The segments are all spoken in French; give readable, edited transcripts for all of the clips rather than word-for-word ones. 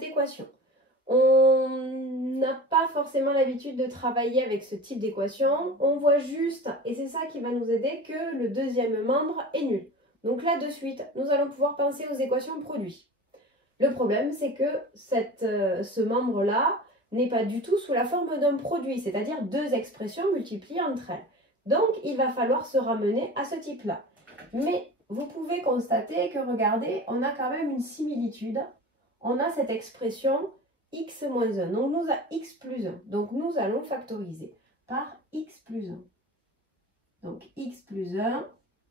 Équation. On n'a pas forcément l'habitude de travailler avec ce type d'équation. On voit juste, et c'est ça qui va nous aider, que le deuxième membre est nul. Donc là, de suite, nous allons pouvoir penser aux équations produits. Le problème, c'est que ce membre-là n'est pas du tout sous la forme d'un produit, c'est-à-dire deux expressions multipliées entre elles. Donc, il va falloir se ramener à ce type-là. Mais vous pouvez constater que, regardez, on a quand même une similitude. On a cette expression x moins 1. Donc, nous a x plus 1. Donc, nous allons factoriser par x plus 1. Donc, x plus 1,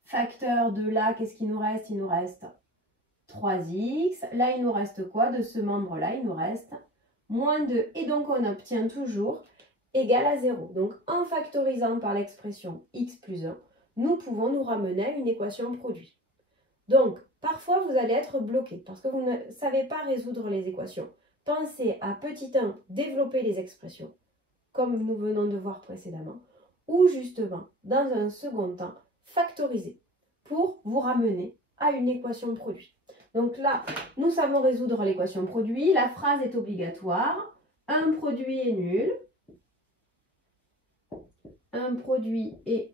facteur de là, qu'est-ce qu'il nous reste? Il nous reste 3x. Là, il nous reste quoi? De ce membre-là, il nous reste moins 2. Et donc, on obtient toujours égal à 0. Donc, en factorisant par l'expression x plus 1, nous pouvons nous ramener à une équation produit. Donc, parfois, vous allez être bloqué parce que vous ne savez pas résoudre les équations. Pensez à petit 1, développer les expressions, comme nous venons de voir précédemment, ou justement, dans un second temps, factoriser pour vous ramener à une équation produit. Donc là, nous savons résoudre l'équation produit. La phrase est obligatoire. Un produit est nul. Un produit est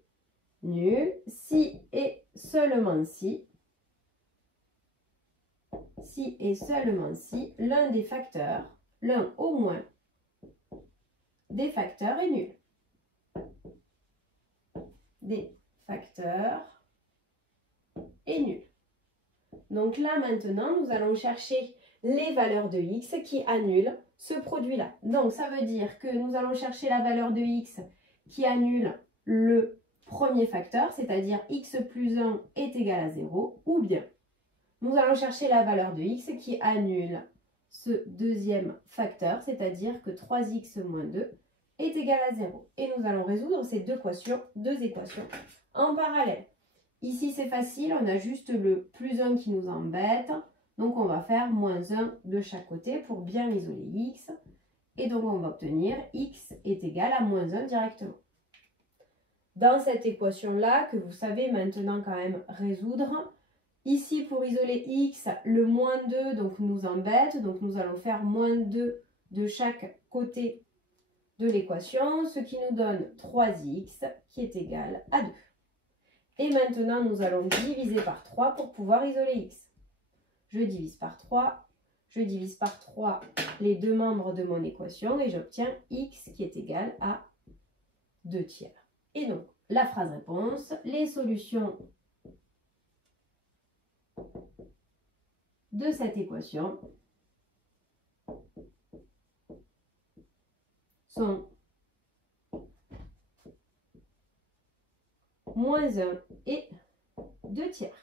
nul si et seulement si et seulement si l'un des facteurs, l'un au moins des facteurs est nul. Des facteurs est nul. Donc là maintenant, nous allons chercher les valeurs de x qui annulent ce produit-là. Donc ça veut dire que nous allons chercher la valeur de x qui annule le premier facteur, c'est-à-dire x plus 1 est égal à 0, ou bien nous allons chercher la valeur de x qui annule ce deuxième facteur, c'est-à-dire que 3x moins 2 est égal à 0. Et nous allons résoudre ces deux équations en parallèle. Ici, c'est facile, on a juste le plus 1 qui nous embête. Donc, on va faire moins 1 de chaque côté pour bien isoler x. Et donc, on va obtenir x est égal à moins 1 directement. Dans cette équation-là, que vous savez maintenant quand même résoudre, ici, pour isoler x, le moins 2 donc, nous embête. Donc, nous allons faire moins 2 de chaque côté de l'équation, ce qui nous donne 3x qui est égal à 2. Et maintenant, nous allons diviser par 3 pour pouvoir isoler x. Je divise par 3. Je divise par 3 les deux membres de mon équation et j'obtiens x qui est égal à 2 tiers. Et donc, la phrase réponse, les solutions de cette équation sont moins 1 et 2 tiers.